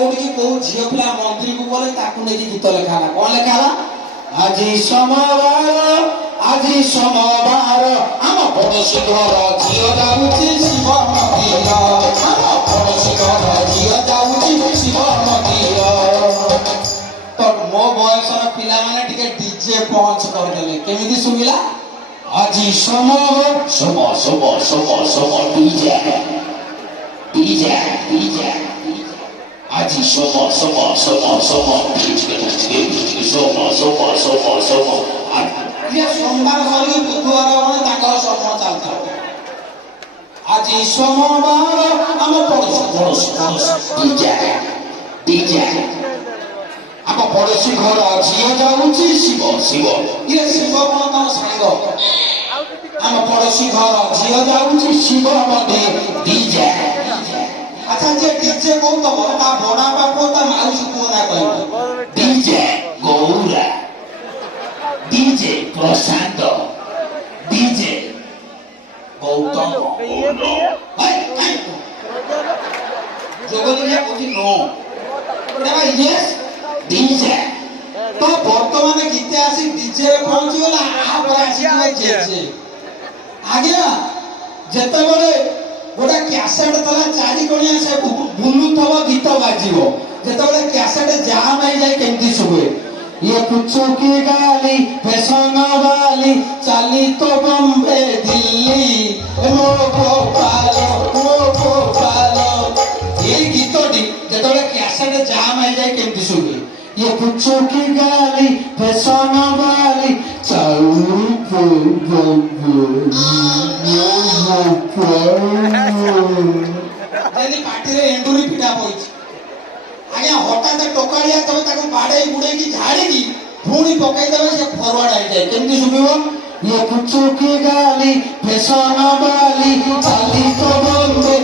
कोठी को झियो पिला मंत्री को बोले ताकू ने गीत लिखाला कौन लिखाला आज सोमवार आम पड़ोशी घर झियो जाऊची शिव मंदिर आम पड़ोशी घर झियो जाऊची शिव मंदिर तो मो बयसर पिला माने टिके डीजे पहुंच कर देले केमिति सुमिला आज सोम डीजे आज सोम ये सोमवार सरी बुधवार माने ताकर सोम चलता आज सोमवार हम पड़ोसी डीजे हम पड़ोसी घर झियो जाऊची शिव ये शिव कोन सांग हम पड़ोसी घर झियो जाऊची शिव मंदिर डीजे अच्छा जे डीजे को तो बड़ा बड़ा बापो ता माउसी को ना कहबो डीजे गौरा डीजे प्रशांत डीजे गौतम जोगलिया कोठी नो देवा यस डीजे तो वर्तमान गीते आसी डीजे पहुंची गला आ पर आसी जेजे आगे जेते बळे गोटा कैसेट तला चारी कोणिया से बुलु थवा गीत बाजिबो जेते बळे कैसेट जाम आइ जाय केमती सुबे ये कुछो की गाली फैशन वाली चाली तो बॉम्बे दिल्ली मो गोपाल ये गीतटी जेतबे कैसेट जाम आइ जाय केमती सुबे ये कुछो की गाली फैशन वाली चाली तो जेनी पार्टी रे एंडुरी पिटा होइछ आज्ञा हठात टोकाड़िया तबे ताको बाड़े गुड़े की झाड़ी की पुणी पकाई देबे से फॉरवर्ड आइ जाय केमती सुबिबो ये कुछो की गाली फैशन वाली चाली तो बॉम्बे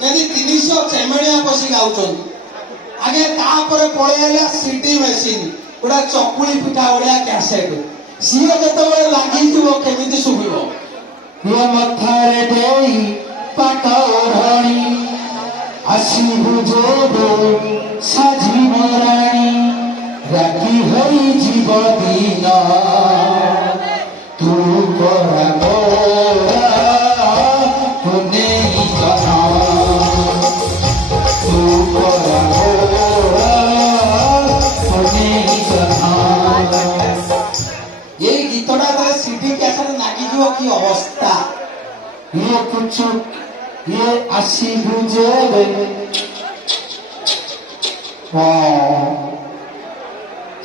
जदी 300 चेमड़िया पसी गाउछन आगे तापर पळे आला सीडी मशीन गोटा चकुली पिठा ओडिया कैसेट सीओ जतबे लागि दिबो केमिति सुबिबो ये मथारे देई पाटोरणी आसी बुझेबो साजी मराणी राखी होई जीव दिन तू कोरा मोरा पुने जना तू कोरा ये गीतटा तो सीडी कैसेट नागी जो की अवस्था ये कुछ ये आसी बुझेबे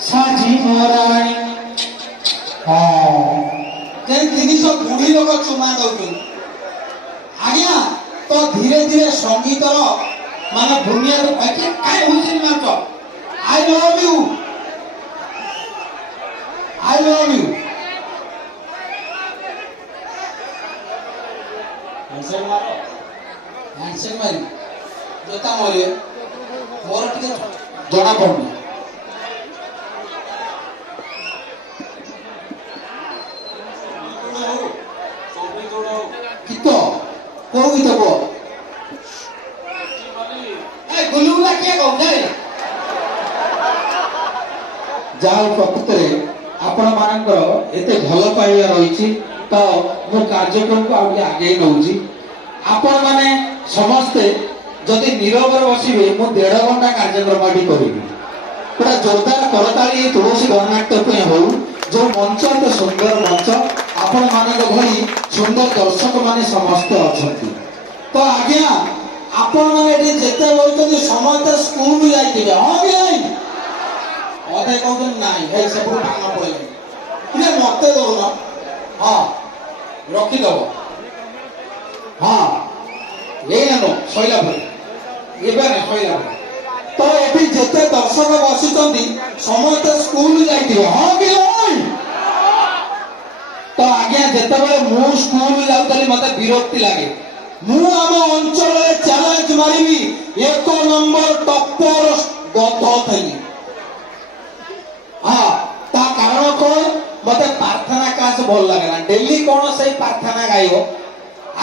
साजी मराणी जे 300 बुढ़ी लोग चुमा दउछन आज्ञा तो धीरे धीरे संगीतर माने दुनिया रे बाकी काय होइछ मात्र आई लव यू हैंडसेक मारी जोता मोरे मोर टिके जणा पड़नी कितो को गीत को ए गुलुला के गौदारे जाओ प्रकृतरे आपण मानकर एते भल पाइया रही तो मो कार्यक्रम को आगे नौची आपण माने समस्ते जदि नीरव बसिबे मु 1.5 घंटा कार्यक्रम करी पूरा जोरदार करताली तुलसी गणनाट्य हो जो मंच तो सुंदर मंच आपण मानक भली सुंदर दर्शक माने समस्त अछंती तो आज्ञा आपण माने जेते बोलते समस्त स्कूल जाइथिबे हां कि नहीं अधे कहते नहीं है सब भांग पड़े इने मत दो ना हाँ रखी दब हाँ ये नो शैला भाई ये बार शैला भाई तो ये जिते दर्शक बसुंट समस्त स्कूल जाइए हाँ कि नहीं तो आज्ञा जिते मु स्कूल जाऊली मत विरक्ति लगे मु आम अंचल चैलेंज मारिबी 1 नंबर टप्पर गध थी हाँ ता कारण भल लगे डेली कौन से प्रार्थना गाइब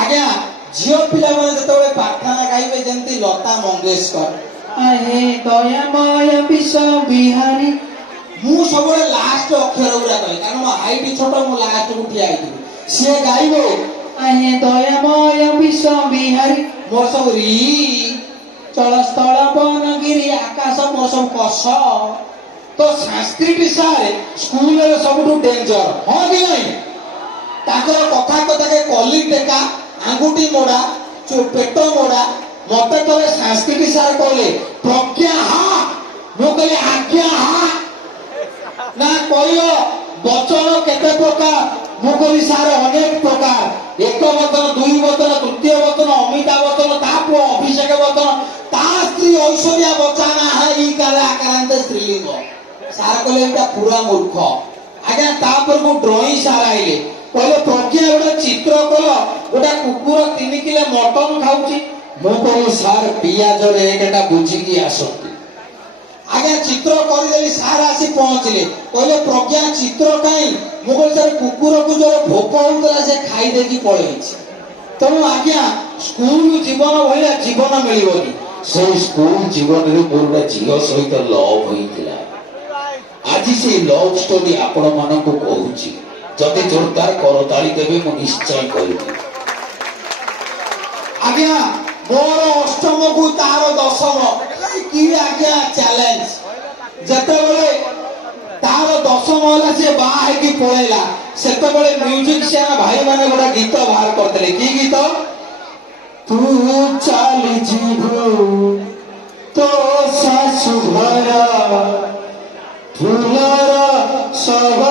आज्ञा झील पिला जो प्रार्थना गाइबे जमती लता मंगेशकर आहे दयामय विश्व बिहारी मु सब लास्ट अक्षर गुड़ा कहे कारण मो हाइट छोट मु लास्ट को ठिया सी गाइबे आहे दयामय विश्व बिहारी मोर सब री चल स्थल बनगिरी आकाश मोर सब कष तो संस्कृत सारे स्कूल में सब डेंजर हाँ कि नहीं ताकर कथा कथा के कली टेका आंगुठी मोड़ा पेट मोड़ा मत तले संस्कृत सार कहले प्रज्ञा हाँ मु कहले आज्ञा हाँ ना कहियो वचन केते प्रकार मु कहली सार अनेक प्रकार एक वचन दुई वचन तृतीय वचन अमिता वचन ताप अभिषेक वचन ता स्त्री ऐश्वर्या बचाना है ई काले आकारांत स्त्रीलिंग सार कहले एटा पूरा मूर्ख आज्ञा तापर मु ड्राइंग सार आइले कहले प्रज्ञा गोटे चित्र कल गोटे कुकुर 3 किलो मटन खाऊची मु कहली सार पियाज रेट एटा बुझिकी आसती आज्ञा चित्र करदेली सार आसी पहुंचले कहले प्रज्ञा चित्र काई मु कहली सार कुकुर को जो भोक होतला से खाई देकी पळेछि तेणु आज्ञा स्कूल जीवन भलिया जीवन मिलिबनी से स्कूल जीवन रे मोर गोटे झील सहित लव होइतिला आज से लव स्टोरी आपण मानकु कहूची जदि जोरदार करताली देबे मु निश्चय करिबी आज्ञा मोर अष्टम को तार दशम की आज्ञा चैलेंज जते बेले तार दशम होला से बाहर की पळेला सेते बेले म्यूजिक सियाना भाई माने गोटा गीत बाहर करतले की गीत तू चाली जीभु तो सासु भरा फुलर सब